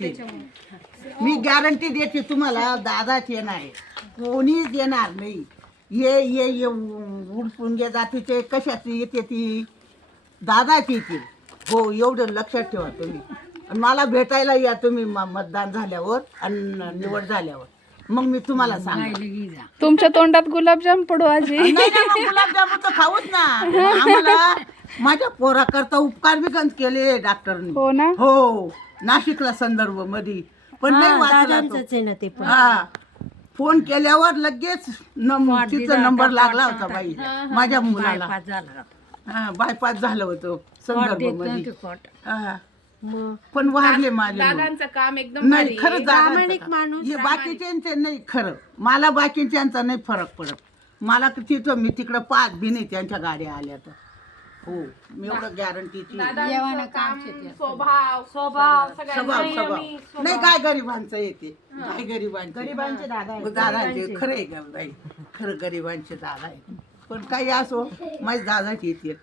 ते मी गॅरंटी देते तुम्हाला. दादाच येणार आहे, कोणीच येणार नाही. ये उडपुंगे जातीचे कशाची येते ती दादाच येते. हो, एवढं लक्षात ठेवा तुम्ही. आणि मला भेटायला या तुम्ही मतदान झाल्यावर आणि निवड झाल्यावर, मग मी तुम्हाला सांगेन. तुमच्या तोंडात गुलाबजाम पडू आजी. नाही ना, मग गुलाबजामुन तर खाऊच ना. आम्हाला माझ्या पोराकरता उपकार बी गंज केले डॉक्टरनी. हो ना. हो, नाशिकला संदर्भ मध्ये पण नाही वाचला तो. हा, फोन केल्यावर लगेच तिचा नंबर लागला होता बाई माझ्या मुलाला. हा, बायपास झालं होतं संदर्भ मध्ये. हा, पण वाढले माझे दादांचं काम एकदम नाही खरं. प्रामाणिक माणूस हे बाकीच्यांचे नाही खरं. मला बाकीच्यांचा नाही फरक पडत. मला तिथं मी तिकडं पाच बी नाही त्यांच्या गाड्या आल्या तर. हो, मी एवढं गॅरंटीची. दादांचं काम, स्वभाव सगळ्यांचं नाही काय गरिबांचं येते, काय गरिबांचे दादाचे खरं आहे का बाई, खरं गरिबांचे दादा आहे. पण काही असो माझे दादाच येते.